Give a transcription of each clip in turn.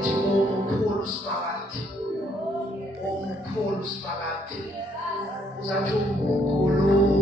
lithi umkhulu siphakathi. Umkhulu siphakathi. Uzathi umkhulu.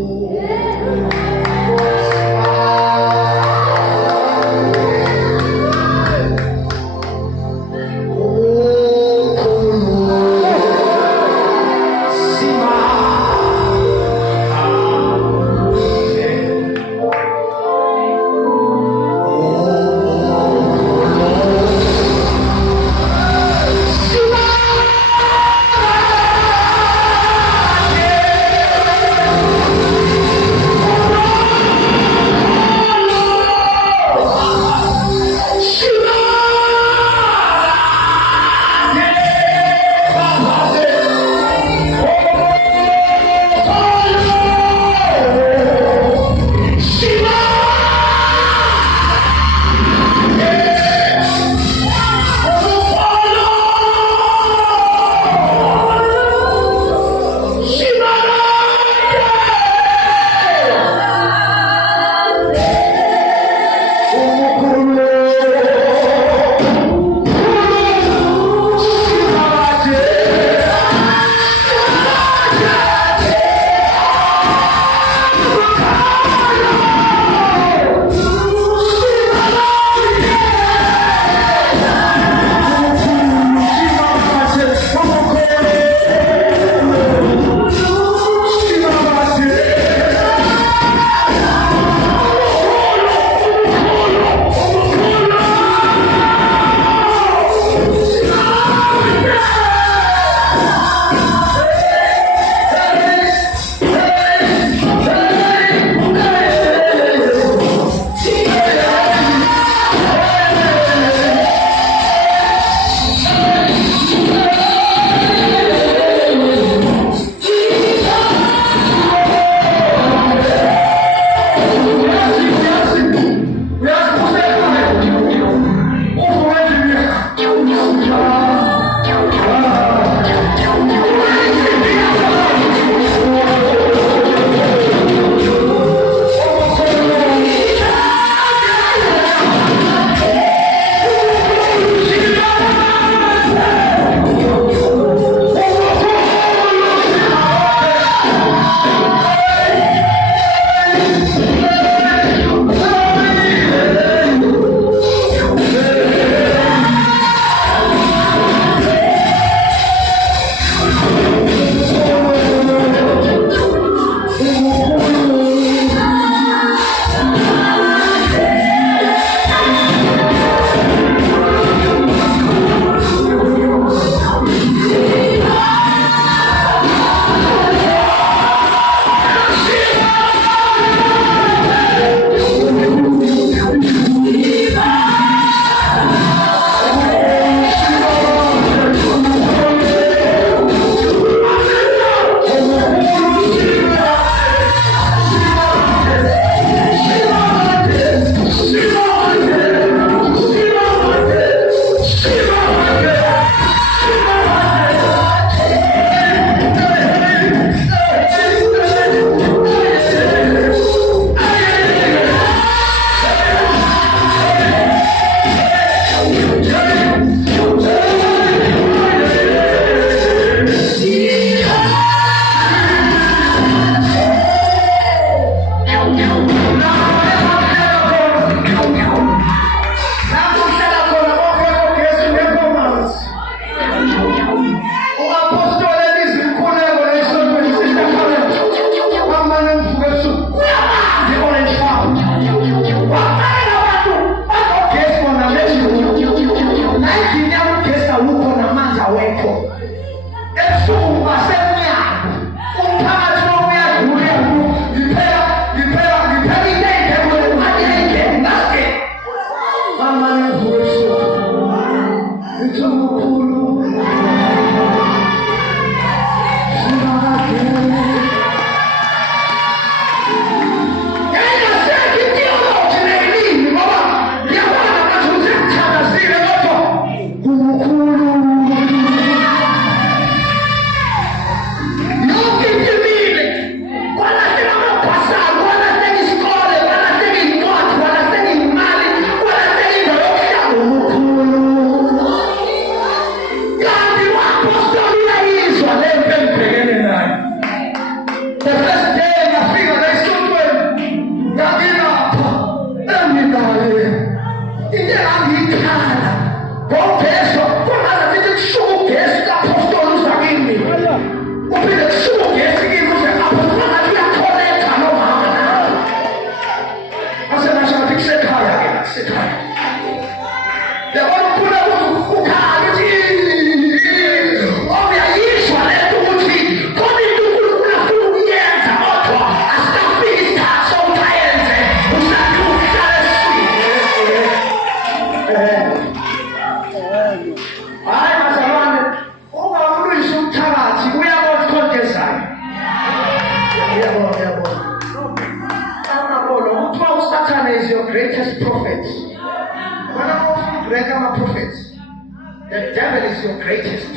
The devil is your greatest.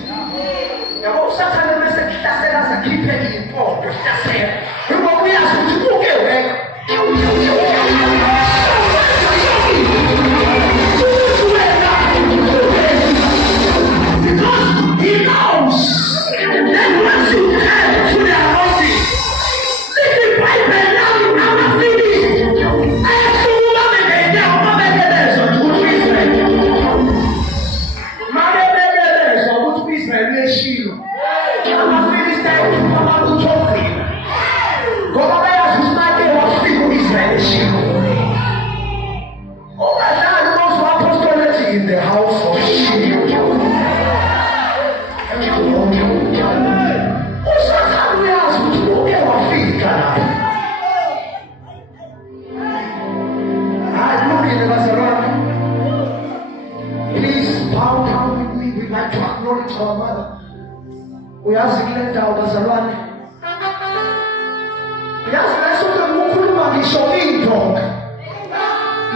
Yabo usathane bese kuhlasela sakhiphe impondo hlasela. Uma uyazi ukuthi uke weka. Because he knows that once you turn to their houses, this is why they now I'm finished. I have to move and they now come and get so to Israel. Mother beggar so to Israel Shiloh. I'm finished that to come out to Jordan. God has started what people Israel Shiloh. Oh my God, those who apostolate in the house of Shiloh. Please bow down with me. We'd like to acknowledge our mother. We are singing down as a run. Yes, let's look at Mukuluma showing dog.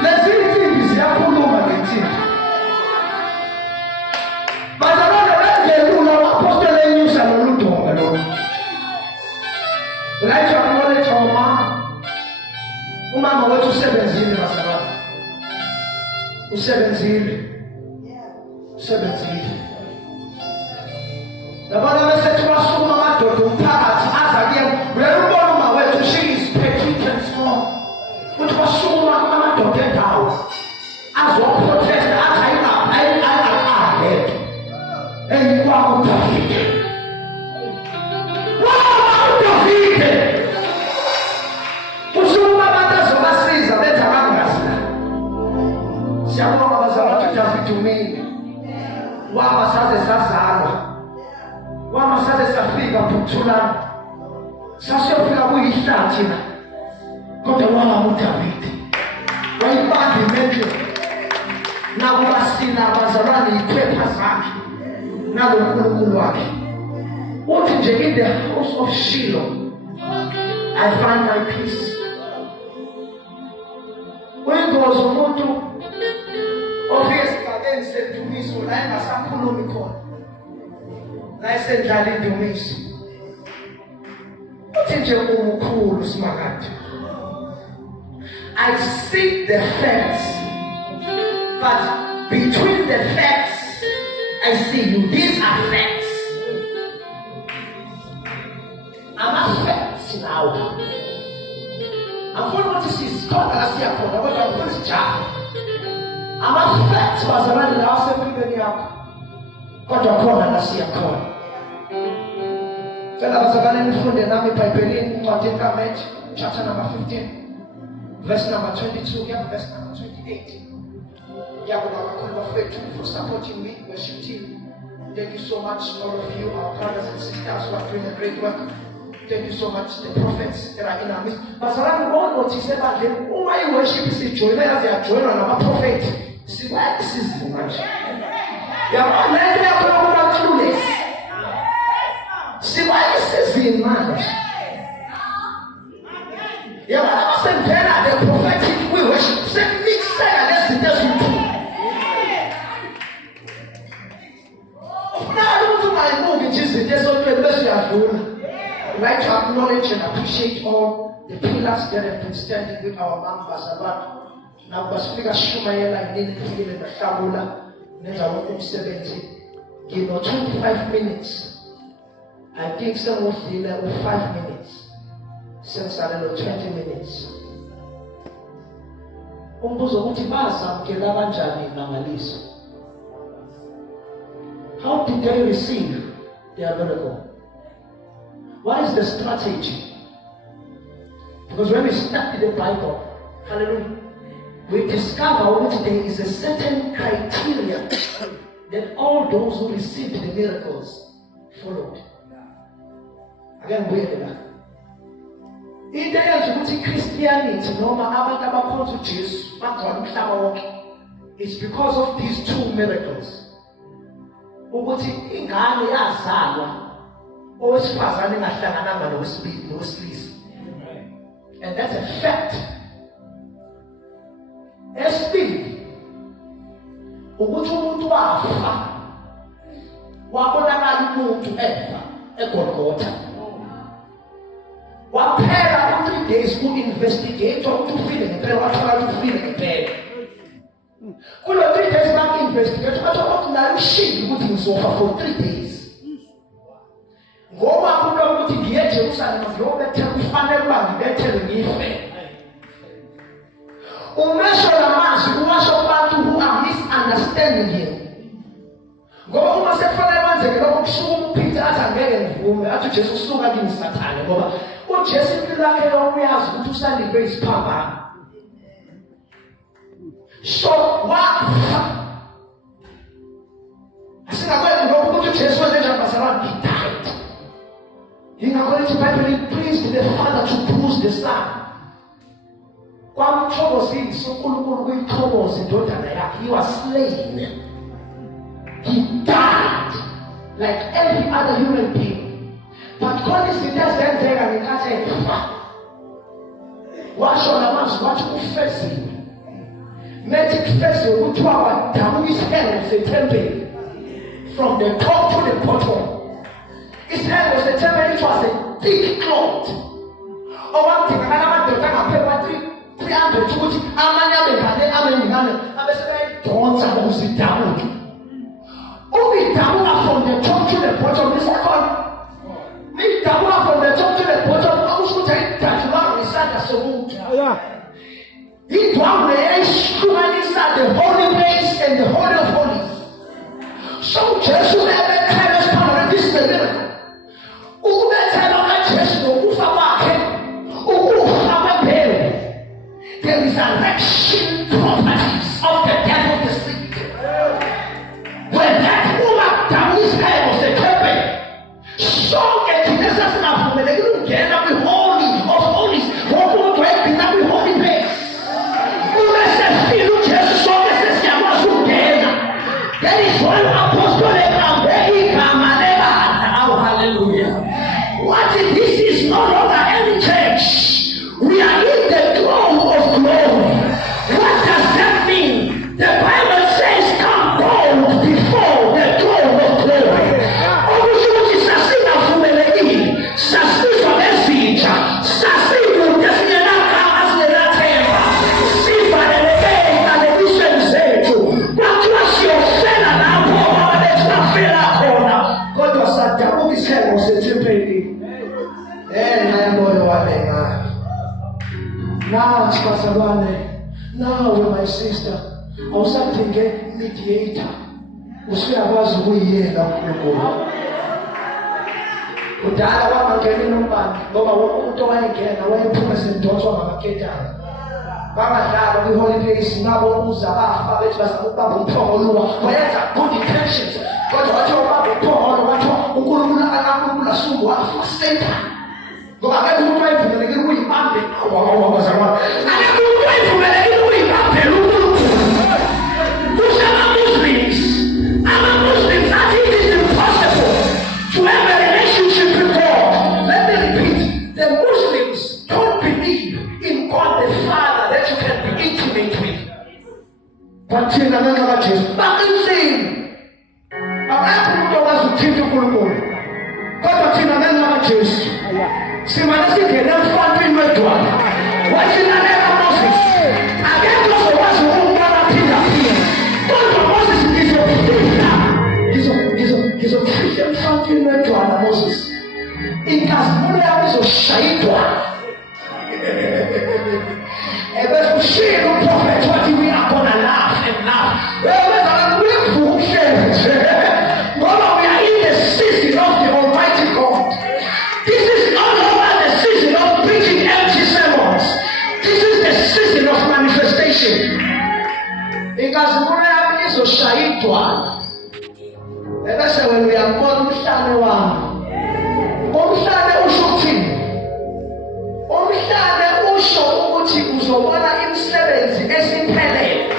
Let's see it is Yakuluma. But I don't know apostle news and I'd like to acknowledge our mom. Mama went to 17 Masala. 17. The mother said to us, Mama, to Parat, as again, wherever my way to she is petite and small. Which was so Mama to get out. As one protest, as I and you are defeated. Wow, defeated. Usuma matas of us is a better mangas. Siamo was about to tell to me. Wama says a sasano. Wama says a figure putula. Sasofia we starting. Got the Wama Mutavit. Why back in Metro? Now Wasina Bazarani, Pepasaki. Now the Kulukulwaki. What in the house of Shiloh? I find my peace. When goes Moto of then said to me, so like a Sakunomicon. I said, Daddy, to me. What in your own cool smagat? I see the facts, but between the facts, I see you. These are facts. I'm not facts now. I'm going to see Scott and I see a corner. What I'm going to job. I'm not facts was around the house everybody up. Got a corner and I see a corner. Then I was running in front of the Nami Pipelin, chapter number 15, verse number 22, yeah, verse number 28. Yeah, but I'm afraid for supporting me, worship team. Thank you so much, all of you, our brothers and sisters who are doing a great work. Thank you so much, the prophets that are in our midst. But around one what he said about them, who my worship is joining as they are joining on our prophet. See why this is the much. Yeah, let me talk about clueless. See why this is the man. Yeah, but I said then the prophetic we worship. Say mix and let's do. Now I don't do my mortgages, there's only a blessing you are doing. I'd like to acknowledge and appreciate all the pillars that have been standing with our mom, Basabat. Now, Basfika Shumayela, I didn't feel in the Shabula, Neza 70. Give 25 minutes. I think some was the 5 minutes. Since I don't know 20 minutes. How did they receive their miracle? What is the strategy? Because when we study the Bible, hallelujah, we discover that there is a certain criteria that all those who received the miracles followed. Again, where are they? Christianity, it's because of these two miracles. And that's a fact. Espírito, o último mundo afa, wabonakala umuntu efa eGolgotha. Waphela 3 days ku-investigate ukuthi ufile ngempela, wathola ukuthi ufile ngempela. Kulo 3 days baki-investigate, bathola ukuthi naye ushilo ukuthi ngizofa for 3 days. Ngoba kulo ukuthi ngiye eJerusalema ngiyobethela, kufanele uba ngibethelwe ngife. Umesho lamazwi uwasho kubantu who are misunderstanding him. Ngoba uma sekufanele kwenzeke lokho kusuka uPeter athi angeke ngivume, athi uJesu usuka kimi Sathane, ngoba uJesu impilo yakhe yokuyazi ukuthi usalindwe isiphambano. So asingakwenzi lokho ukuthi uJesu wenze njani bazalwane, he died. Ingakho iBhayibheli it pleased the Father to bruise the Son. Kwamthokozile uNkulunkulu kuyithokoza indodana yakhe. He was slain. He died like every other human being. But khona izinto ezenzeka ngenkathi efa, washo namazwi wathi ufezile. Methi kufezile kuthiwa kwadabuka isihelo sethempeli from the top to the bottom. Isihelo sethempeli, it was a thick cloth. Okwakudingakala amadoda angaphekwa 300 ukuthi amanye abe abesebeyidonsa ukuze idabuke. Ubidabuka from the top to the bottom. Midabuka from the top to the bottom, akusho ukuthi ayidajulanga ngesandla somuntu. Idwangu eyayihlukanisa the holy place and the holy of holies. So Jesu ebethela esiphambano, this is the miracle. Ukubethela kaJesu nokufa kwakhe, ukufa kwempela. The resurrection properties of the death of the seed. When that woman down his head was a temple, so that he doesn't have to make it again, I'll be holy of holies, walk away, and I'll be holy place. That is why apostolic oh, hallelujah. What if this is no longer any church? We are in the throne of glory. What does that mean? The Bible says, come bold before the throne of glory. Okushukuthi sasina vumelekile, sasizwa ngezinja, sasizwa ngesinyenaka asinathemba, sivaleleke ngalelizweni zethu. Kwathiwa siyofela lapho ababethu bafela khona, kodwa sadabuka isihelo sethempeli. Nayamoyo wami ngayo. Now, now, my sister, awusadinge mediator. Usuyakwazi ukuyiyela uNkulunkulu. Kudala kwamangena inombani, ngoba wonke umuntu owayengena wayephuma sendonswa ngamaketane. Bangadlala kwi-holy place, nabo uza bafa bethi bazama ukubamba umphongolo. Wayenza good intentions, kodwa wathi ubamba umphongolo, wathi uNkulunkulu akaNkulunkulu asuku wafa Satan. Ngoba akekho umuntu wayevumelekile ukuyibambe bazalwane. Akekho umuntu wayevumelekile ukuyibambe uNkulunkulu. Muslims, I think it is impossible to have a relationship with God. Let me repeat, the Muslims don't believe in God the Father that you can be intimate with. But thina ngenxa kaJesu baqinisile. Akekho umuntu okwazi ukuthinta uNkulunkulu. Kodwa thina ngenxa kaJesu simane singene emfantwini wedwala. Wasilalela Moses. Akekho ozokwazi ukumbona phinda-phinda. Kodwa Moses ngizofika emfantwini wedwala Moses. Inkazimulo yami izoshayidwa. Ebese ushilo uprofethi wathi we are gonna laugh and laugh. Ngoba we are in the season of the Almighty God. This is no longer the season of preaching empty sermons. This is the season of manifestation. Inkazimulo yami izoshayidwa. Ebese wena uyambona umhlane wami. Umhlane usho ukuthini? Umhlane usho ukuthi uzobona imisebenzi esiphelele.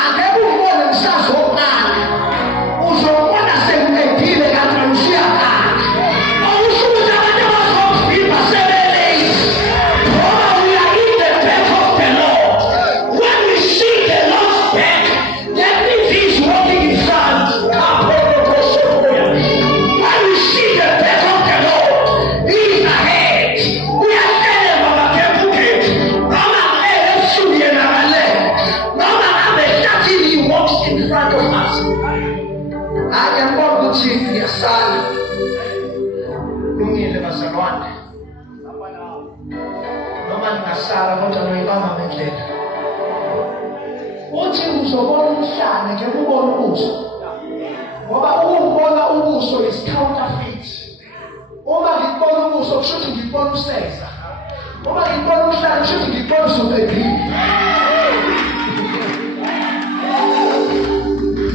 Angeke ubone ngisazoqala. Uzobona sekuqedile kanti usiyaqala. Okusho ukuthi abantu abazofika sebelele. Ngoba we are in the back of the Lord. When we see the Lord's back, that means he's walking in front. Ngiyabona ukuthi ngiyasala. Lungile bazalwane. Noma ngingasala kodwa ngiyibamba ngendlela. Uthi uzobona umhlane nje ubone ubuso. Ngoba ukubona ubuso is counterfeit. Uma ngibona ubuso kusho ukuthi ngibona useza. Uma ngibona umhlane kusho ukuthi ngibona usubhekile.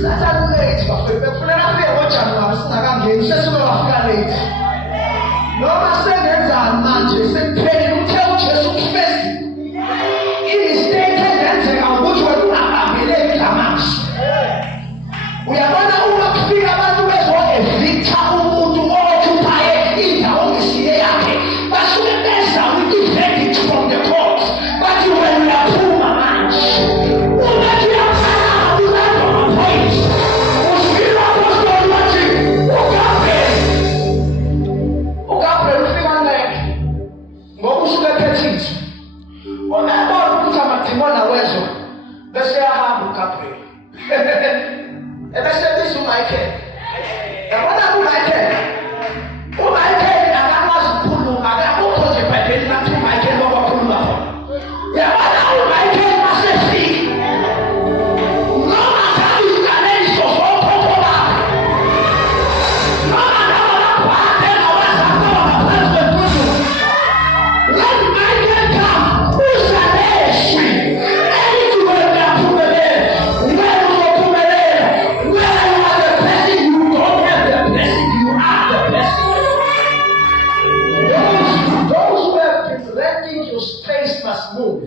Sasa late bafike kufuneka afike ngoJanuwari singakangeni sesuke wafika late. Noma sengenzani manje sekuphelile uthe uJesu ufesi. Imistake engenzeka ukuthi wena ungabambeleki lamanje. Uyabona uma kufika abantu bezo-evicta umuntu okhuphaye indawo ngesine yakhe basuke beza with the verdict from the court. Bathi wena uyaphuma manje. Ungathi uyafana ulandwa amaphoyisa. Usifika apostoli wathi uGabriel ufika ngeke ngoba usuke ephethizwe. Uyabona ukuthi amadimoni awezwa bese yahamba uGabriel. Ebese biza uMichael. Yabona uMichael. uMichael akakwazi ukukhuluma, akakho nje eBhayibhelini bathi uMichael wakhuluma khona. Yabona uMichael masefika. Noma ngabe izinto zokhokho bakhe. Noma ngabe lapha awazakho ngaphansi kwemfundo. When Michael comes, usaleshwi. Elithi wena uyaphumelela. Wena uzophumelela. Wena you are the blessing, you don't have the blessing, you are the blessing. Those who have been renting your space must move.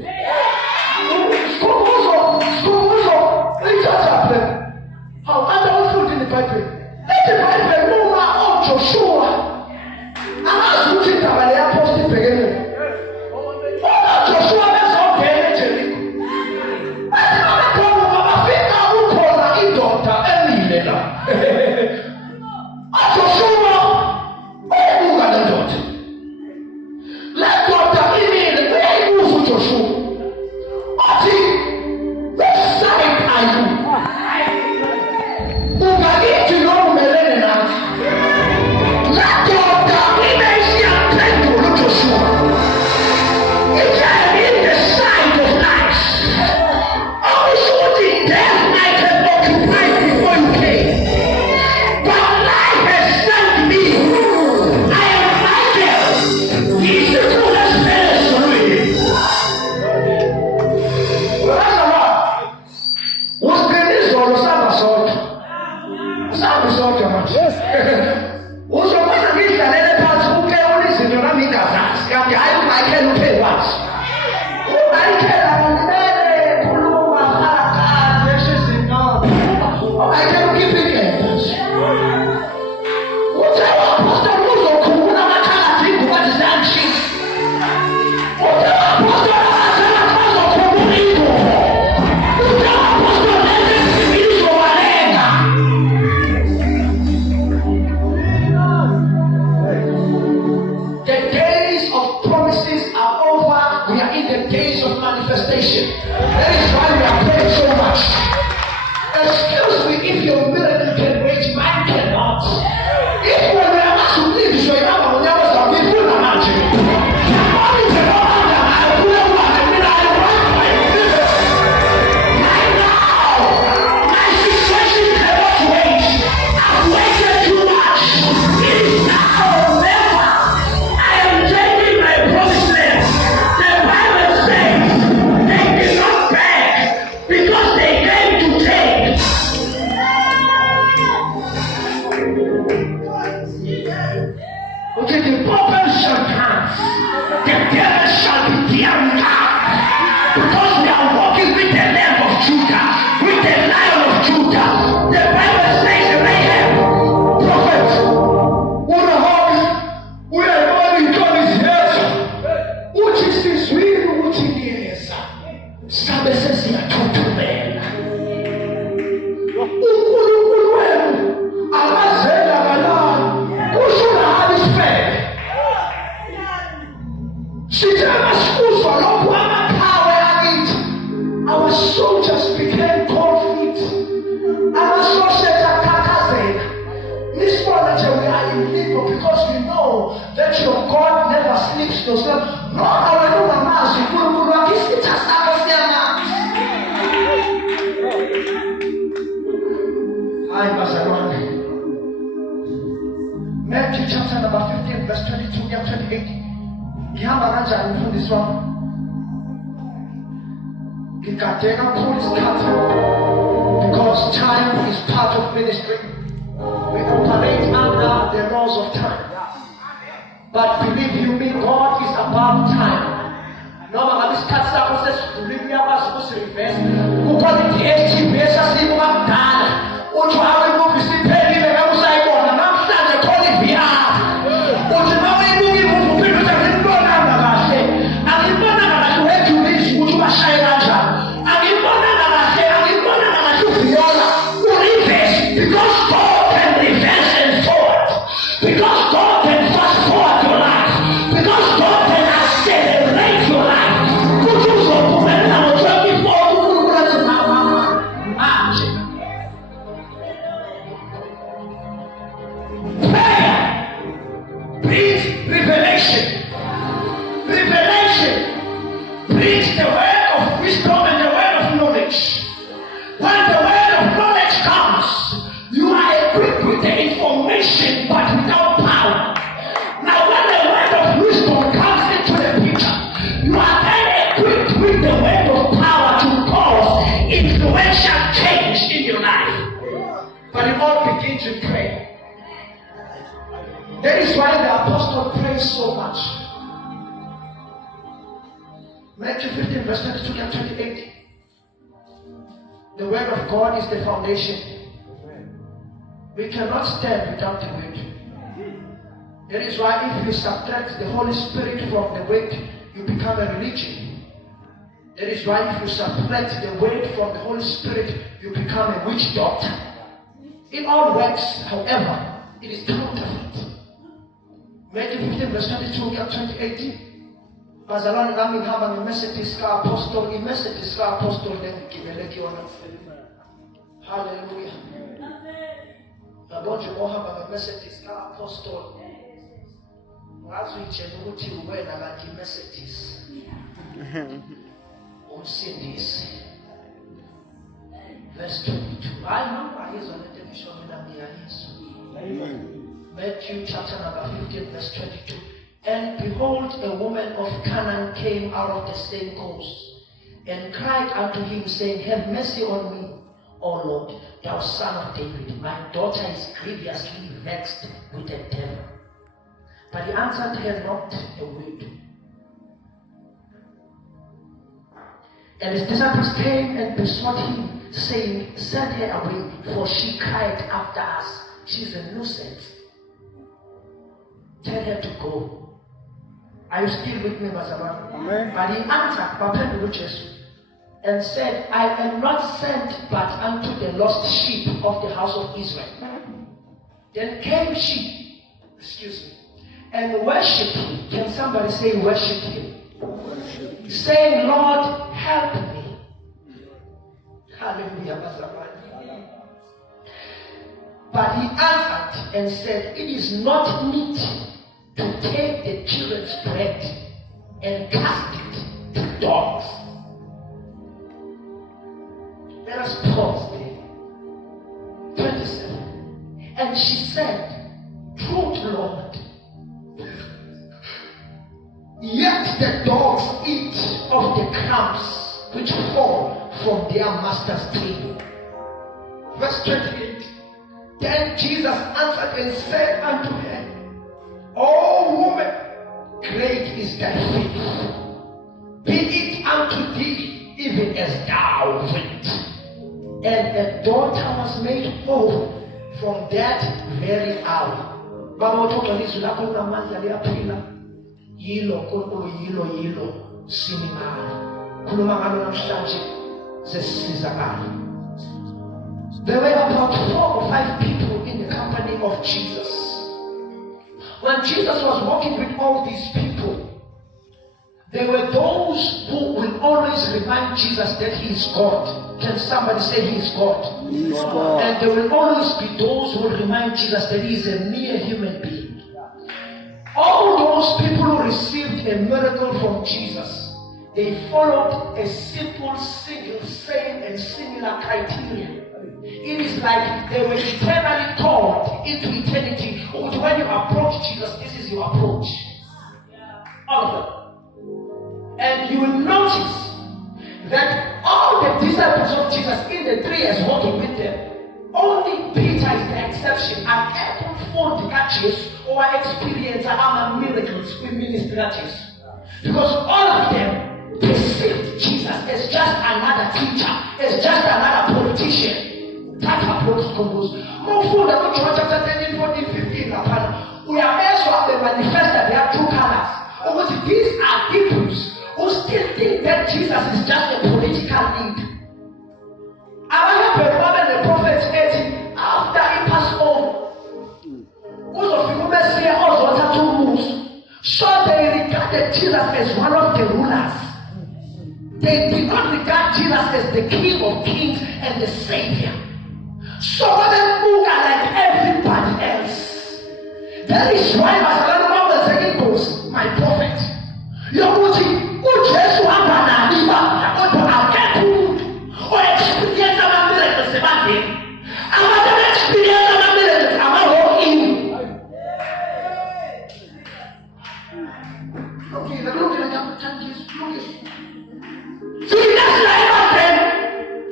Sikubuzo, lithatha awukade ufunde iBhayibheli. Lithi iBhayibheli uma uJoshua amazi ukuthi igama le-apostle ibhekene. Uma uJoshua bezongena eJerikho. Bathi babekhona bafika kukhona indoda emile la. uJoshua uyayibuka le ndoda. Le ndoda imile uyayibuza uJoshua. Athi, which side are you? Ungakithi noma umelene nathi. Le ndoda ime isiyaphendula uJoshua. Ithi, I am in the side of life. Okusho ukuthi death might have occupied before you came. But life has sent me. I am Michael. He is the coolest person with him. Usiqinizolo samba sonke. Samba sonke manje. Uzobona ngidlalele phansi kuke izinto nami ingazazi. Kanti hayi uMichael uphe wathi. uMichael akumele khuluma phakathi esizino. uMichael ukhipha inkemba nje. Uthe apostoli uzokhuluma amathakathi ingubo zangishisa. Uthe apostoli uzokhuluma ingubo. Uthe apostoli izowalenga. The days of promises are over. We are in the days of manifestation. That is why we are praying so much. Excuse me if your miracle can wait, mine cannot. If when we are asked to leave, so you have a money for people to imagine. Somebody can order, I will want to be like my business. Right now, my situation cannot wait. I've waited too much. It is now or never. I am taking my promised land. The Bible says they did not beg because they came to take. Okay, the prophet shall dance, the devil shall be tearing out. Because we are walking with the Lamb of Judah, with the Lion of Judah. The Bible says, Rahab, prophet, we are going to his head. Which is his will, which is his. Sabe sesi ya tutumela. uNkulunkulu wenu akazela kanani kushula halisifeke. Sithe masikuzo lokhu amaqhawe akithi Kristo noma wenu amazwi uNkulunkulu wakhe isitha sakho siyamazi. Hayi bazalwane. Matthew chapter number 15 verse 22 to 28. Ngihamba kanjani mfundisi wami? Ngikade kakhulu isikhathi because time is part of ministry. We operate under the laws of time. But believe you me, God is above time. Noma ngabe isikhathi sakho sesidlulile uyakwazi ukusireverse. Kukhona i-DStv esasibuka kudala. Uthi hawe imuvi siphelile ngabe usayibona. Namhlanje khona i-VR. Uthi uma uyibuka imuvi uphinde uthi angiyibonanga kahle. Angiyibonanga kahle wedlulisi ukuthi ubashaye kanjani. Angiyibonanga kahle uviola. Ureverse because God can reverse and forward. Because God can fast forward your life. Because God can accelerate your life. Kuthi uzophumelela ngo-24 uNkulunkulu athi manje. Prayer brings revelation. Revelation brings the word of wisdom and the word of knowledge. When the word of knowledge comes, you are equipped with the information but without power. Now when the word of wisdom comes into the picture, you are then equipped with the word of power to cause influential change in your life. But it all begins with prayer. That is why the apostle prays so much. Matthew 15 verse 22 and 28. The word of God is the foundation. We cannot stand without the word. That is why if you subtract the Holy Spirit from the word, you become a religion. That is why if you subtract the word from the Holy Spirit, you become a witch doctor. It all works, however, it is counterfeit. Matthew 15 verse 22 and 28. Bazalwane nami ngihamba nge-messages ka-apostle, i-messages ka-apostle ngigibele kuyona. Hallelujah. Yabo nje ohamba nge-messages ka-apostle. Ngazi uyitshela ukuthi uwena kanti i-messages. Umsindisi. Verse 22. Hayi noma ayizwa lento engisho mina ngiyayizwa. Matthew chapter number 15 verse 22. And behold, a woman of Canaan came out of the same coast, and cried unto him, saying, Have mercy on me, O Lord, thou son of David. My daughter is grievously vexed with the devil. But he answered her not a word. And his disciples came and besought him, saying, Send her away, for she cried after us. She is a nuisance. Tell her to go. Are you still with me, Bazaman? Amen. But he answered, and said, I am not sent but unto the lost sheep of the house of Israel. Then came she, and worshipped him. Can somebody say worship him? Worship. Saying, Lord, help me. Hallelujah, Bazaman. But he answered and said, It is not meet to take the children's bread and cast it to dogs. Let us pause there. 27. And she said, Truth, Lord. Yet the dogs eat of the crumbs which fall from their master's table. Verse 28. Then Jesus answered and said unto her, O woman, great is thy faith. Be it unto thee even as thou wilt. And the daughter was made whole from that very hour. Baba uthola izwi lakho linamandla liyaphila. Yilo nkulunkulu yilo sinimali. Khuluma ngalo namhlanje sesizakala. There were about 4 or 5 people in the company of Jesus. When Jesus was walking with all these people, there were those who will always remind Jesus that he is God. Can somebody say he is God? He is God. And there will always be those who will remind Jesus that he is a mere human being. All those people who received a miracle from Jesus, they followed a simple, single, same and similar criteria. It is like they were eternally taught into eternity. When you approach Jesus, this is your approach. All of them. And you will notice that all the disciples of Jesus in the 3 years walking with them, only Peter is the exception. And every found catches or experience our miracles with ministry catches. Because all of them perceived Jesus as just another teacher, as just another politician. That approach goes. More food than John chapter 13, 14, 15. We are also the manifested their true colors. Because these are peoples who still think that Jesus is just a political lead. I remember when the prophet said after he passed on, most of you may say also what to moves. So they regarded Jesus as one of the rulers. They did not regard Jesus as the King of Kings and the Savior. So they move like everybody else. That is why Barcelona was saying, my prophet. You're putting Jesus or experience of miracles about him. About the experience of miracles about him. Okay, the look at the changes. See, that's like nothing.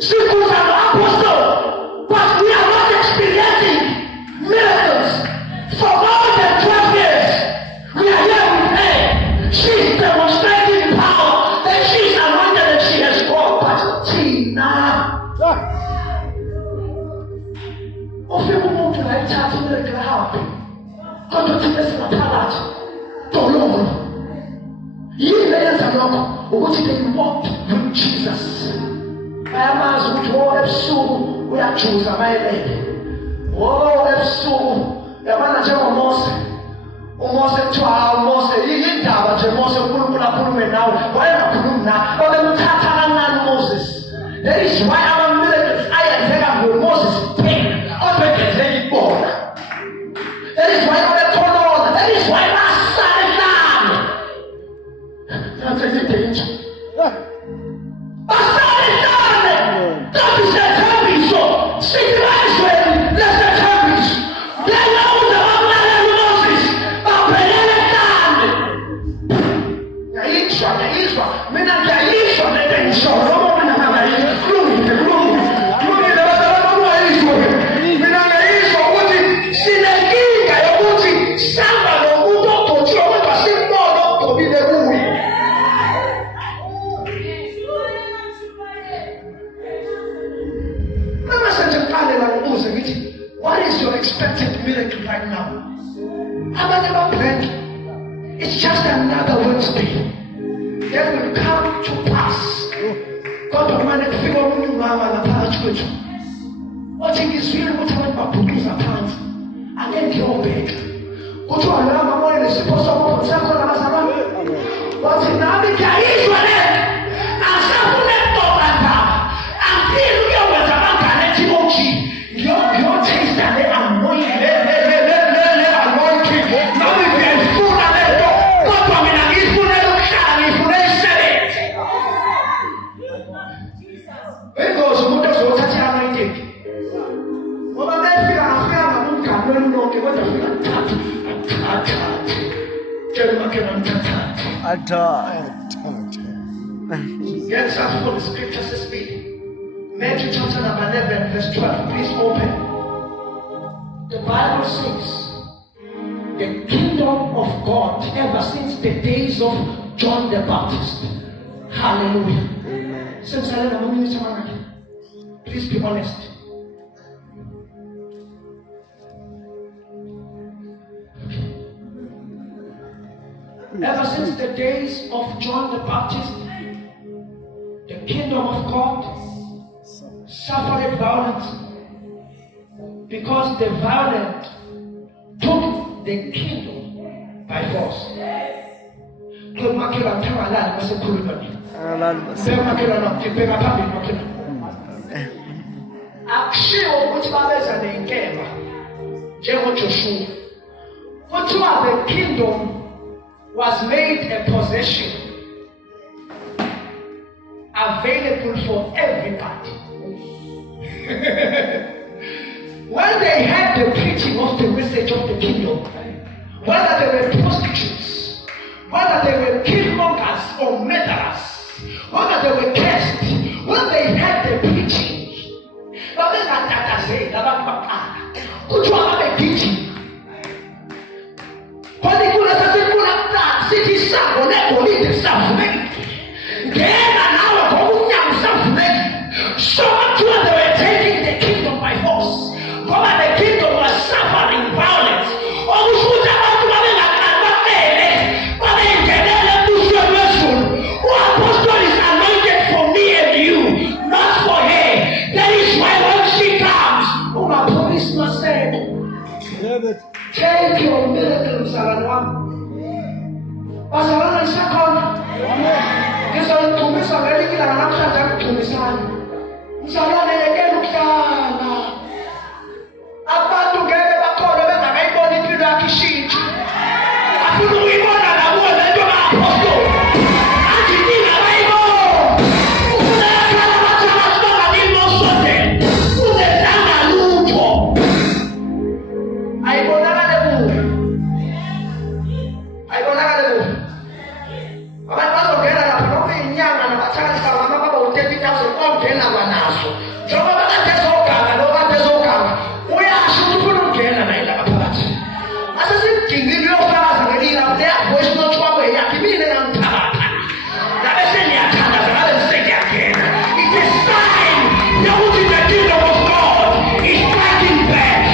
Circles are apostle. But we are not experiencing miracles. For more than 12 years, we are here with her. She is demonstrating power that she is anointed and she has got. But Tina, of you move like that, miracle happen. God to take us in a palace. Don't know. You layers are not. What did they walk with Jesus? I am as with all of soul. We are chosen my lady. Oh, that's so. The manager of Moses. Almost a child, Moses. You didn't have a Moses. Put now. Why not put him now? But then Tatanan Moses. That is why our miracles. I am saying with Moses. Pain. Or make it very born. That is why I'm a corner. That is why my son is down. That's a danger. My son is down. Don't be said. See the last way, let's not have this. They know the online of Moses, but when they're done, Yahishua, men are Yahishua, they can show. No more than a gloomy, the men are Yahishua, what is Sinagiga, what is Samba, or Mudo, what is Simba, to be the movie. What is your expected miracle right now? Have I never planned? It's just another Wednesday that will come to pass. God Almighty, figure when you mama and parents with you. What is really what I'm about to do is a parent. And then the old bed. Go to a lama more and suppose someone will sell on us around. But in Nami, there is one end. And someone left over that time. And then we are with a man connecting Ochi. Your taste and they anointing. Now we can food and they go. God come in and eat food and look at and eat food and sell it. When goes to Mutas or Tati anointing. What about that fear and fear and who can no what the fear and tat. Get us for the scriptures to speak. Matthew chapter number 11, verse 12. Please open. The Bible says, the kingdom of God ever since the days of John the Baptist. Hallelujah. Since I learned a minute, please be honest. Ever since the days of John the Baptist, the kingdom of God suffered violence because the violent took the kingdom by force. The kingdom was made a possession available for everybody. When they heard the preaching of the message of the kingdom, whether they were prostitutes, whether they were killmongers or murderers, whether they were cursed, when they heard the preaching, so much they were taking the kingdom by force. But the kingdom was suffering violence. Apostle is anointed for me and you, not for her. That is why when she comes, my police must say, take your miracles, Saranwa. Pasaran ang sakon. Kasi tumis ang galing ilang siya dyan tumisan. Misalnya nilagay lukana. Apa tu gaya bako na ba kay body pida kishin. Ako nung ibona na mo na ito mga apostol. Ati di na raibo. Una kala macam na din mo sote. Una sana lupo. Ay bona ka na po. Ay bona ka na po. Kapag pasok kaya na pero may niya na nakachaka sa mga mabauti kita sa kong kaya na wanaso. Joba ba ka tesoka na no ba tesoka. Uya ashutukulu kaya na ila kapalati. Asa si kingi yo para sa kanila dia voice note wa we ya kimile na mtaka. Na bese ni ataka sa ale sege again. It is time. Yahuti the kingdom of God is fighting back.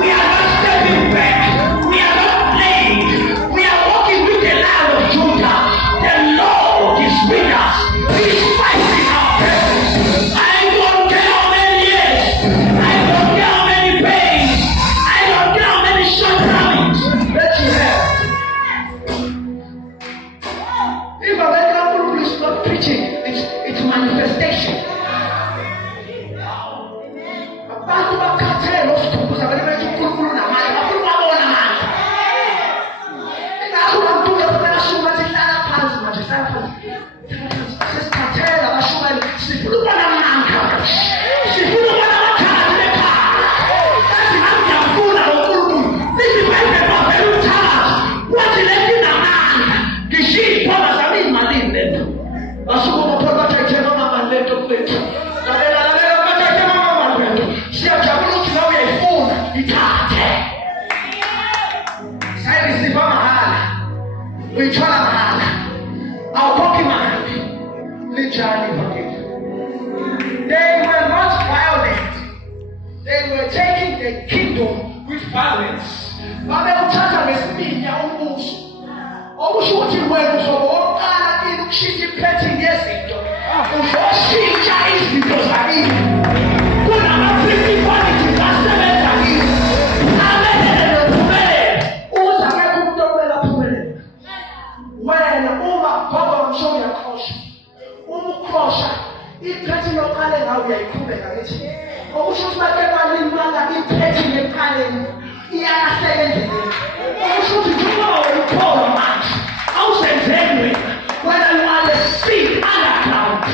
We are not stepping back. We are not playing. We are walking with the Lion of Judah. The Lord is with us. He is fighting our battles. I don't care how many years. I don't care how many pains. I don't care how many shortcomings that you have. If a medical is not preaching, it's manifestation. Abantu bakhathele ositukuza bale betukulukhulu namanje bafuna babona manje. Ingakho abantu bafuna shuma sihlala phansi manje sihlala phansi. Sesithathela abashumeli sifuna ukubona amanga. Sifuna ukubona abathakathi bekhaya. Kazi nami ngiyafuna lonkulunkulu. Nizibheke bavele uthakathi. Wathi lethi namanga. Ngishiphola zami imalini lento. Basuka baphola bathethe noma mali lento kufethu. Lalela bathethe noma mali lento. Siyajabula ukuthi nawe uyayifuna ithathe. Sayisiva mahala. Uyithola mahala. Awukhokhi imali. Literally forget. They were not violent. They were taking the kingdom with violence. Babewuthatha ngesiminya umbuso. Okusho ukuthi wena uzobe wokuqala kini ukushintsha i-pattern yezinto. Uzoshintsha izinto zakini. Kunama-principalities asebenza kini. Amelele nophumelele. Uthi akekho umuntu okumele aphumelele. Wena uma baba wamsho uyakrosha. Uma ukrosha, i-pattern yokuqala ngawe uyayiqhubeka ngithi. Okusho ukuthi bake balimala i-pattern eqaleni iyalahleka endleleni. Okusho ukuthi njengoba wena ukholwa manje, awusenzeni wena. Whether you are the seed underground.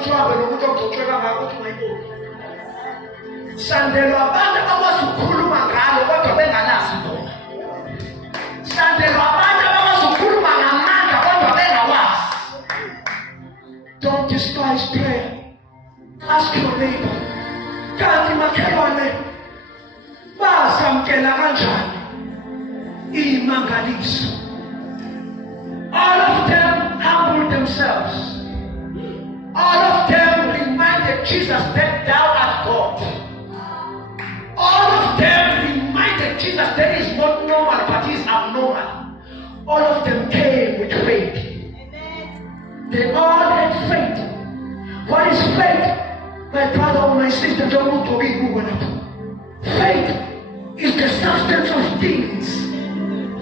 ukuthi uhambe nomuntu ogcotshwe kangaka ukuthi ungayiboni. Sandelwa abantu abakwazi ukukhuluma ngalo kodwa bengalazi bona. Sandelwa abantu abakwazi ukukhuluma ngamandla kodwa bengawazi. Don't despise prayer. Ask your neighbor, kanti makhelwane basamkela kanjani imangaliso? All of them humbled themselves. All of them reminded Jesus that thou art God. All of them reminded Jesus that is not normal but is abnormal. All of them came with faith. They all had faith. What is faith? My brother or my sister, don't look to me. Faith is the substance of things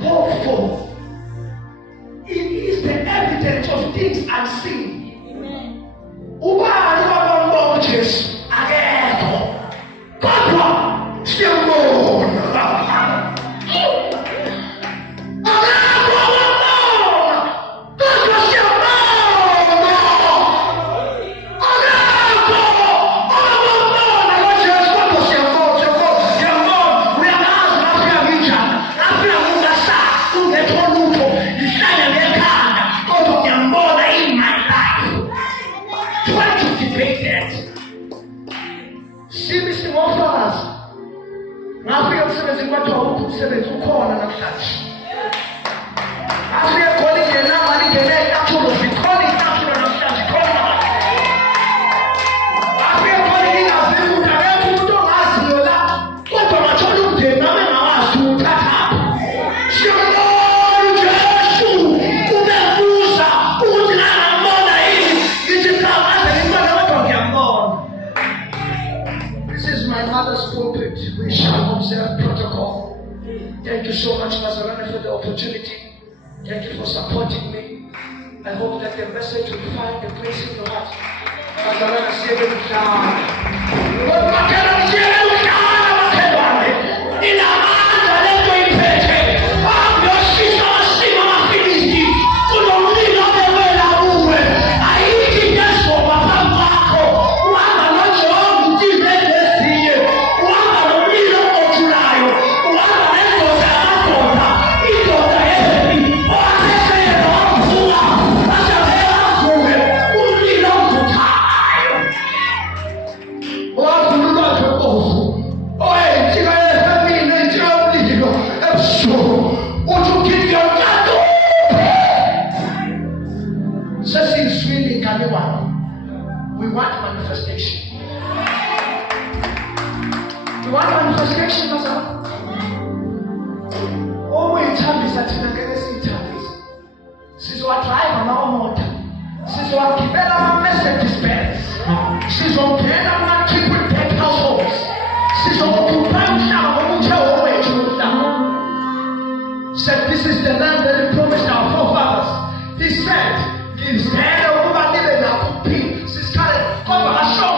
hoped for. It is the evidence of things unseen. Ubani wabonga Jesu akekho kodwa siyambona. Umsebenzi ukhona namhlanje. Asiye khona ingena mali ingene kakhulu sikhona kakhulu namhlanje khona. Asiye khona ingazi ukuthi akekho umuntu ongaziyo la kodwa mathola umndeni nami engawazi uthatha. Siyabona Jesu umebuza ukuthi ngiyambona yini ngithi cha manje ngibona kodwa ngiyambona. This is my mother's pulpit. We shall observe protocol. Thank you so much, Nazarene, for the opportunity. Thank you for supporting me. I hope that the message will find a place in your heart. Nazarene, see you we want manifestation. You want manifestation, Nazarene? Oh, we tell that in the she's what drive on our motor. She's what give our message dispatch. She's what get our keep with dead households. She's what occupy now when we tell away to them. Said this is the land that he promised our forefathers. He said, "Give man a woman living up to peace." She's kind of show